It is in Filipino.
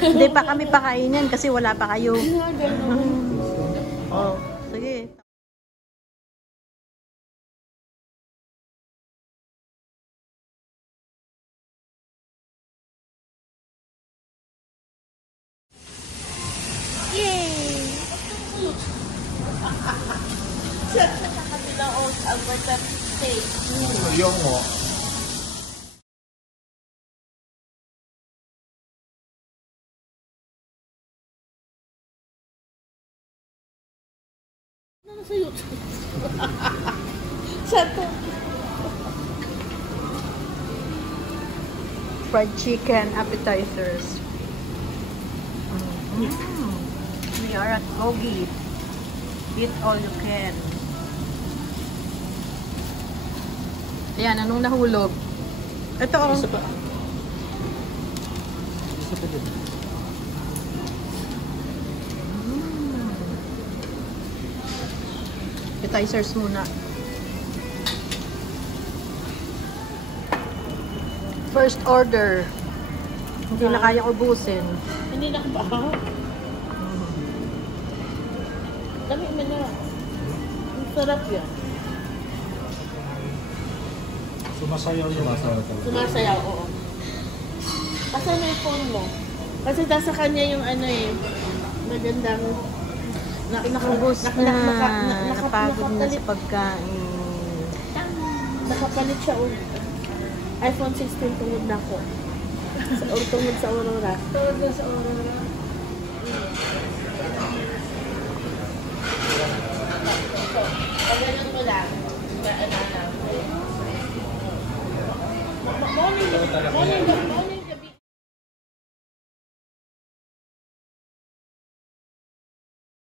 Hindi pa kami pakainin kasi wala pa kayo. Oh, sige. Yay! Sa kanila o Alberta State. Yung mo. Ano sa YouTube? Sa to? Fried chicken appetizers. We are at Gogi. Eat all you can. Ayan, anong nahulog? Ito oh. Isa pa. Isa pa din. Appetizers muna. First order. Hindi na kaya ubusin. Hindi na ba? Dami mo na. Ang sarap yan. Sumasayaw yun. Sumasayaw, oo. Kasi may phone mo. Kasi nasa kanya yung ano eh. Magandang Nakubos na. Nakapagod na sa pagkain. Nakapalit siya ulit. iPhone 16 tungod na ako. Tungod sa Aurora. Tungod na sa Aurora. Pagano'n mo lang. Morning.